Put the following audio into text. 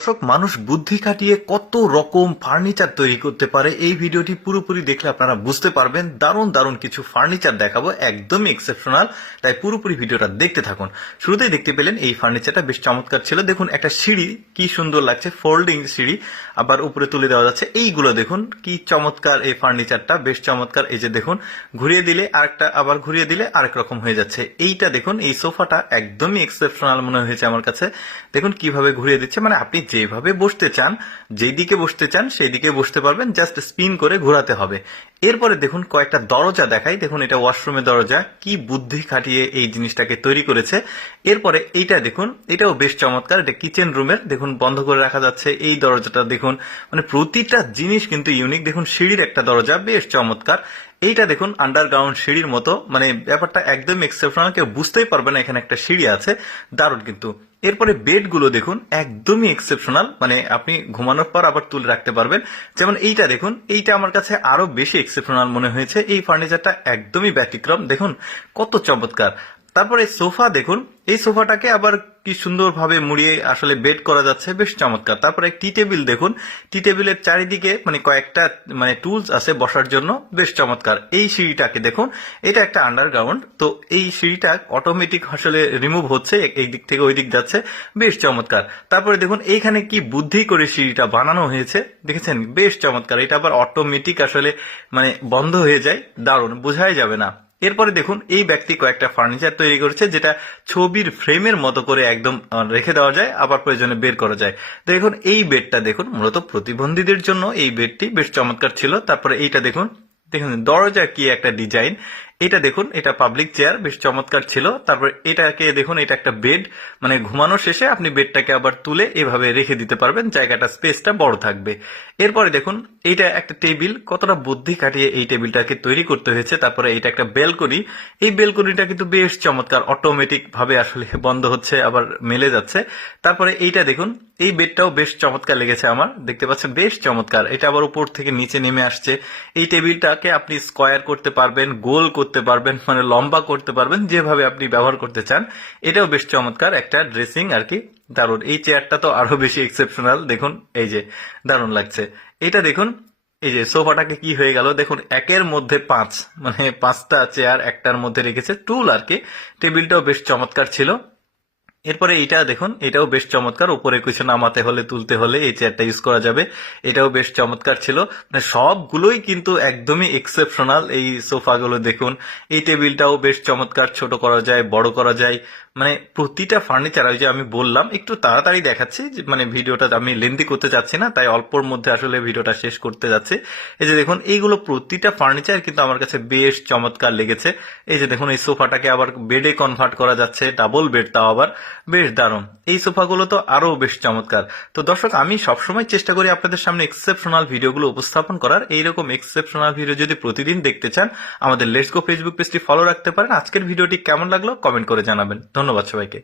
দর্শক, মানুষ বুদ্ধি খাটিয়ে কত রকম ফার্নিচার তৈরি করতে পারে এই ভিডিওটি পুরোপুরি দেখলে আপনারা বুঝতে পারবেন। দারুণ দারুণ কিছু ফার্নিচার দেখাবো, একদমই এক্সেপশনাল, তাই পুরোপুরি ভিডিওটা দেখতে থাকুন। শুরুতেই দেখতে পেলেন এই ফার্নিচারটা বেশ চমৎকার ছিল। দেখুন একটা সিঁড়ি কি সুন্দর লাগছে, ফোল্ডিং সিঁড়ি, আবার উপরে তুলে দেওয়া যাচ্ছে। এইগুলো দেখুন কি চমৎকার, এই ফার্নিচারটা বেশ চমৎকার। এই যে দেখুন ঘুরিয়ে দিলে আরেকটা, আবার ঘুরিয়ে দিলে আরেক রকম হয়ে যাচ্ছে। এইটা দেখুন, এই সোফাটা একদমই এক্সেপশনাল মনে হয়েছে আমার কাছে। দেখুন কিভাবে ঘুরিয়ে দিচ্ছে, মানে আপনি যেভাবে বসতে চান, যেই দিকে বসতে চান সেই দিকে বসতে পারবেন, জাস্ট স্পিন করে ঘোরাতে হবে। এরপরে দেখুন কয়েকটা দরজা দেখাই। দেখুন এটা ওয়াশরুমের দরজা, কি বুদ্ধি খাটিয়ে এই জিনিসটাকে তৈরি করেছে। এরপরে এইটা দেখুন, এটাও বেশ চমৎকার, এটা কিচেন রুমের, দেখুন বন্ধ করে রাখা যাচ্ছে। এই দরজাটা দেখুন, মানে প্রতিটা জিনিস কিন্তু ইউনিক। দেখুন সিঁড়ির একটা দরজা বেশ চমৎকার। এইটা দেখুন আন্ডারগ্রাউন্ড সিঁড়ির মতো, মানে ব্যাপারটা একদম এক্সেপশনাল, কেউ বুঝতেই পারবে না এখানে একটা সিঁড়ি আছে। দারুণ কিন্তু। এরপরে বেডগুলো দেখুন একদমই এক্সেপশনাল, মানে আপনি ঘুমানোর পর আবার তুলে রাখতে পারবেন। যেমন এইটা দেখুন, এইটা আমার কাছে আরো বেশি এক্সেপশনাল মনে হয়েছে। এই ফার্নিচারটা একদমই ব্যতিক্রম, দেখুন কত চমৎকার। তারপরে সোফা দেখুন, এই সোফাটাকে আবার কি সুন্দরভাবে মুড়িয়ে আসলে বেড করা যাচ্ছে, বেশ চমৎকার। তারপরে টি টেবিল দেখুন, টি টেবিলের চারিদিকে মানে কয়েকটা মানে টুলস আছে বসার জন্য, বেশ চমৎকার। এই সিঁড়িটাকে দেখুন, এটা একটা আন্ডারগ্রাউন্ড, তো এই সিঁড়িটা অটোমেটিক আসলে রিমুভ হচ্ছে, এই দিক থেকে ওই দিক যাচ্ছে, বেশ চমৎকার। তারপরে দেখুন এইখানে কি বুদ্ধি করে সিঁড়িটা বানানো হয়েছে, দেখেছেন, বেশ চমৎকার। এটা আবার অটোমেটিক আসলে মানে বন্ধ হয়ে যায়, দারুণ, বোঝাই যাবে না। এরপরে দেখুন এই ব্যক্তি কয়েকটা ফার্নিচার তৈরি করেছে, যেটা ছবির ফ্রেমের মতো করে একদম রেখে দেওয়া যায়, আবার প্রয়োজনে বের করা যায়। দেখুন এই বেডটা দেখুন, মূলত প্রতিবন্ধীদের জন্য এই বেডটি বেশ চমৎকার ছিল। তারপরে এইটা দেখুন, দেখুন দরজা কি একটা ডিজাইন। এটা দেখুন, এটা পাবলিক চেয়ার, বেশ চমৎকার ছিল। তারপর এটাকে দেখুন, এটা একটা বেড, মানে ঘুমানো শেষে আপনি বেডটাকে আবার তুলে এভাবে রেখে দিতে পারবেন, জায়গাটা স্পেসটা বড় থাকবে। এরপরে দেখুন এইটা একটা টেবিল, কতটা বুদ্ধি খাটিয়ে এই টেবিলটাকে তৈরি করতে হয়েছে। তারপরে এটা একটা বেলকনি, এই বেলকনিটা কিন্তু বেশ চমৎকার, অটোমেটিক ভাবে আসলে বন্ধ হচ্ছে আবার মেলে যাচ্ছে। তারপরে এইটা দেখুন, এই বেডটাও বেশ চমৎকার লেগেছে আমার, দেখতে পাচ্ছেন বেশ চমৎকার। এটা আবার উপর থেকে নিচে নেমে আসছে। এই টেবিলটাকে আপনি স্কোয়ার করতে পারবেন, গোল করতে পারবেন, মানে লম্বা করতে পারবেন, যেভাবে আপনি ব্যবহার করতে চান। এটাও বেশ চমৎকার একটা ড্রেসিং আর কি, দারুণ। এই চেয়ারটা তো আরো বেশি এক্সেপশনাল, দেখুন এই যে দারুণ লাগছে। এটা দেখুন, এই যে সোফাটাকে কি হয়ে গেল, দেখুন একের মধ্যে পাঁচ, মানে পাঁচটা চেয়ার একটার মধ্যে রেখেছে, টুল আর কি। টেবিলটাও বেশ চমৎকার ছিল। এরপরে এইটা দেখুন, এটাও বেশ চমৎকার, উপরে কিছু নামাতে হলে তুলতে হলে এই চেয়ারটা ইউজ করা যাবে। এটাও বেশ চমৎকার ছিল। মানে সবগুলোই কিন্তু একদমই এক্সেপশনাল এই সোফাগুলো দেখুন। এই টেবিলটাও বেশ চমৎকার, ছোট করা যায়, বড় করা যায়, মানে প্রতিটা ফার্নিচার। ওই যে আমি বললাম একটু তাড়াতাড়ি দেখাচ্ছি, মানে ভিডিওটা আমি লেন্দি করতে চাচ্ছি না, তাই অল্পর মধ্যে আসলে ভিডিওটা শেষ করতে যাচ্ছি। এই যে দেখুন এইগুলো প্রতিটা ফার্নিচার কিন্তু আমার কাছে বেশ চমৎকার লেগেছে। এই যে দেখুন এই সোফাটাকে আবার বেডে কনভার্ট করা যাচ্ছে, ডাবল বেড, তাও আবার বেশ দারুণ। এই সোফাগুলো তো আরো বেশ চমৎকার। তো দর্শক, আমি সবসময় চেষ্টা করি আপনাদের সামনে এক্সেপশনাল ভিডিওগুলো উপস্থাপন করার। এইরকম এক্সেপশনাল ভিডিও যদি প্রতিদিন দেখতে চান, আমাদের লেটস গো ফেসবুক পেজটি ফলো রাখতে পারেন। আজকের ভিডিওটি কেমন লাগলো কমেন্ট করে জানাবেন। ধন্যবাদ সবাইকে।